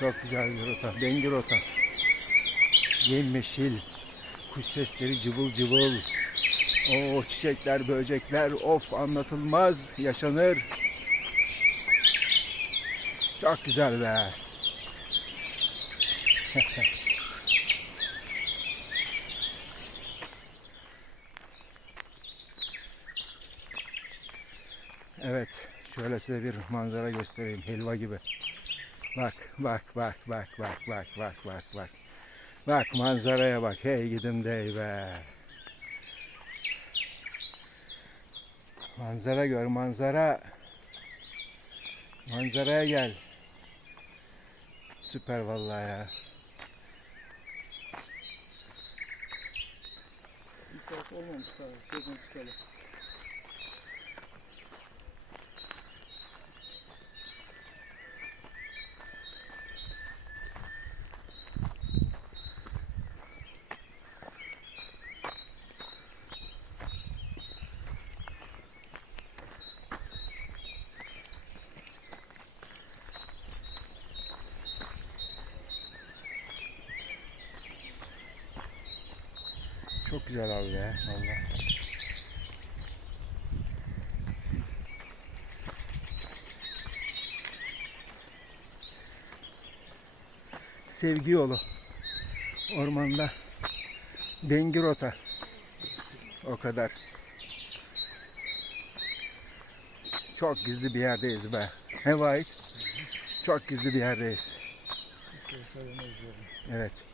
Çok güzel bir rota. Bengi rota. Yemyeşil. Kuş sesleri cıvıl cıvıl. O çiçekler, böcekler of anlatılmaz yaşanır. Çok güzel be. evet, şöyle size bir manzara göstereyim. Helva gibi. Bak, bak, bak, bak, bak, bak, bak, bak, bak. Bak manzaraya bak. Hey gidim dey. Manzara gör manzara. Manzaraya gel. Süper vallahi ya. Bir saat olmamış daha. Çıkalım. Çok güzel abi ya vallahi. Sevgi yolu. Ormanda. Bengi rota. O kadar. Çok gizli bir yerdeyiz be. He Vahit? Çok gizli bir yerdeyiz. Şey. Evet.